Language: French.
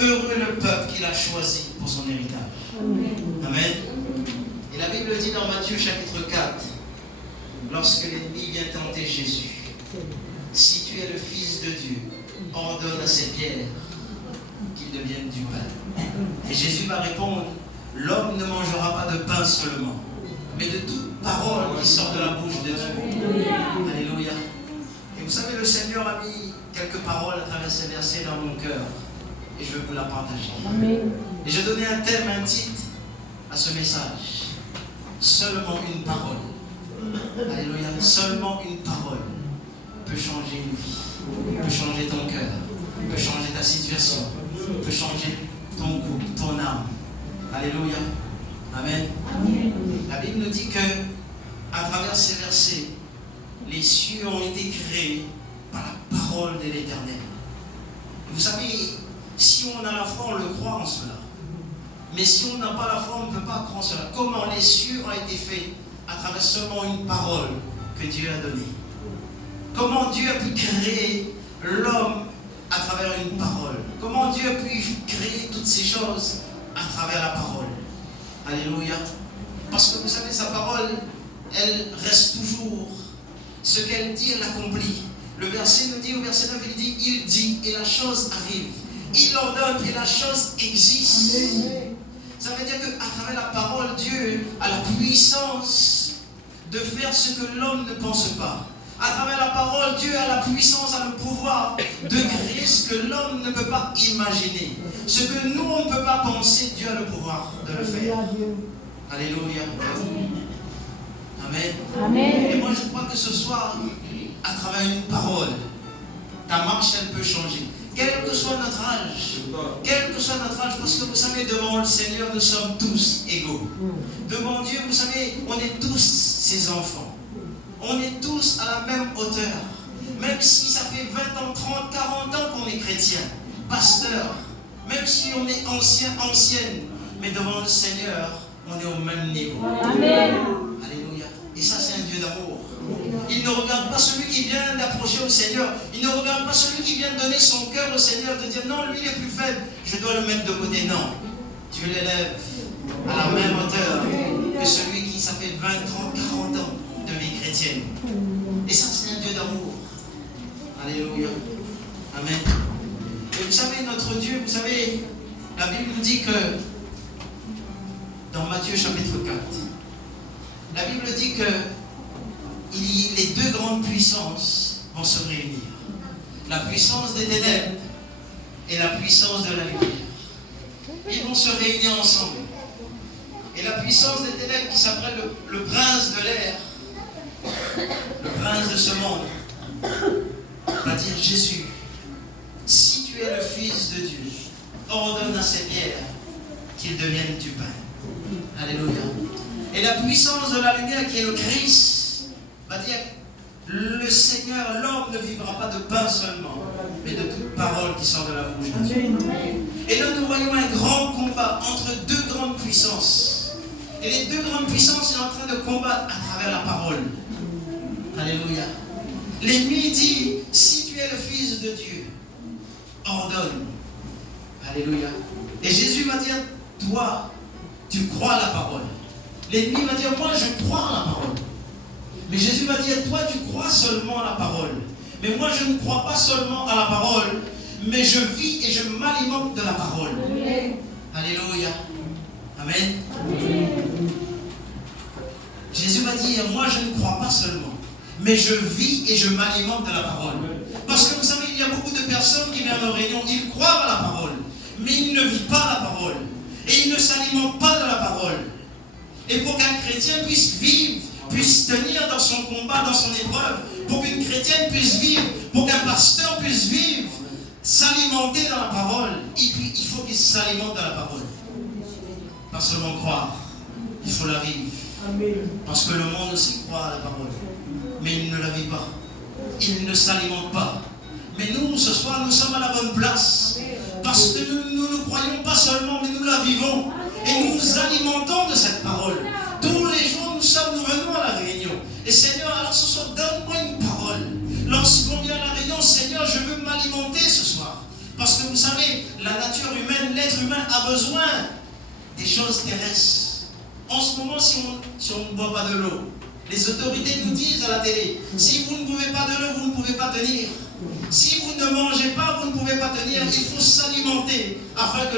Heureux le peuple qu'il a choisi pour son héritage. Amen. Et la Bible dit dans Matthieu chapitre 4, lorsque l'ennemi vient tenter Jésus, si tu es le Fils de Dieu, ordonne à ces pierres qu'ils deviennent du pain. Et Jésus va répondre, l'homme ne mangera pas de pain seulement, mais de toute parole qui sort de la bouche de Dieu. Alléluia. Et vous savez, le Seigneur a mis quelques paroles à travers ces versets dans mon cœur. Et je vais vous la partager. Amen. Et j'ai donné un thème, un titre à ce message. Seulement une parole. Alléluia. Seulement une parole peut changer une vie, peut changer ton cœur, peut changer ta situation, peut changer ton couple, ton âme. Alléluia. Amen. Amen. La Bible nous dit que à travers ces versets, les cieux ont été créés par la parole de l'Éternel. Vous savez, si on a la foi, on le croit en cela. Mais si on n'a pas la foi, on ne peut pas croire en cela. Comment les cieux ont été faits à travers seulement une parole que Dieu a donnée. Comment Dieu a pu créer l'homme à travers une parole. Comment Dieu a pu créer toutes ces choses à travers la parole. Alléluia. Parce que vous savez, sa parole, elle reste toujours. Ce qu'elle dit, elle accomplit. Le verset nous dit, au verset 9, il dit et la chose arrive. Il ordonne et la chose existe. Amen. Ça veut dire qu'à travers la parole, Dieu a la puissance de faire ce que l'homme ne pense pas. À travers la parole, Dieu a la puissance, a le pouvoir de créer ce que l'homme ne peut pas imaginer. Ce que nous, on ne peut pas penser, Dieu a le pouvoir de le faire. Alléluia. Amen. Amen. Et moi, je crois que ce soir, à travers une parole, ta marche, elle peut changer. Quel que soit notre âge, parce que vous savez, devant le Seigneur, nous sommes tous égaux. Devant Dieu, vous savez, on est tous ses enfants. On est tous à la même hauteur. Même si ça fait 20 ans, 30, 40 ans qu'on est chrétien, pasteur, même si on est ancien, ancienne, mais devant le Seigneur, on est au même niveau. Amen. Alléluia. Et ça, c'est un Dieu d'amour. Il ne regarde pas celui qui vient d'approcher au Seigneur. Il ne regarde pas celui qui vient de donner son cœur au Seigneur, de dire non, lui il est plus faible, je dois le mettre de côté. Non. Dieu l'élève à la même hauteur que celui qui, ça fait 20, 30, 40 ans de vie chrétienne. Et ça, c'est un Dieu d'amour. Alléluia. Amen. Et vous savez, notre Dieu, vous savez, la Bible nous dit que dans Matthieu chapitre 4, la Bible dit que les deux grandes puissances vont se réunir. La puissance des ténèbres et la puissance de la lumière. Ils vont se réunir ensemble. Et la puissance des ténèbres qui s'appelle le prince de l'air, le prince de ce monde, va dire Jésus, si tu es le Fils de Dieu, ordonne à ces pierres qu'ils deviennent du pain. Alléluia. Et la puissance de la lumière qui est le Christ va dire le Seigneur, l'homme ne vivra pas de pain seulement, mais de toute parole qui sort de la bouche de Dieu. Et là nous voyons un grand combat entre deux grandes puissances. Et les deux grandes puissances sont en train de combattre à travers la parole. Alléluia. L'ennemi dit, si tu es le Fils de Dieu, ordonne. Alléluia. Et Jésus va dire, toi, tu crois à la parole. L'ennemi va dire, moi je crois à la parole. Mais Jésus va dire, toi tu crois seulement à la parole. Mais moi je ne crois pas seulement à la parole, mais je vis et je m'alimente de la parole. Amen. Alléluia. Amen. Amen. Jésus va dire, moi je ne crois pas seulement, mais je vis et je m'alimente de la parole. Parce que vous savez, il y a beaucoup de personnes qui viennent aux réunions, ils croient à la parole, mais ils ne vivent pas la parole. Et ils ne s'alimentent pas de la parole. Et pour qu'un chrétien puisse vivre, puisse tenir dans son combat, dans son épreuve, pour qu'une chrétienne puisse vivre, pour qu'un pasteur puisse vivre, s'alimenter dans la parole, il faut qu'il s'alimente de la parole. Pas seulement croire, il faut la vivre. Parce que le monde aussi croit à la parole, mais il ne la vit pas. Il ne s'alimente pas. Mais nous, ce soir, nous sommes à la bonne place. Parce que nous ne croyons pas seulement, mais nous la vivons. Et nous nous alimentons de cette parole. Tous les jours, nous venons à la réunion. Et Seigneur, alors ce soir, donne-moi une parole. Lorsqu'on vient à la réunion, Seigneur, je veux m'alimenter ce soir. Parce que vous savez, la nature humaine humain a besoin des choses terrestres. En ce moment, si on ne boit pas de l'eau, les autorités nous disent à la télé, si vous ne buvez pas de l'eau, vous ne pouvez pas tenir. Si vous ne mangez pas, vous ne pouvez pas tenir. Il faut s'alimenter afin que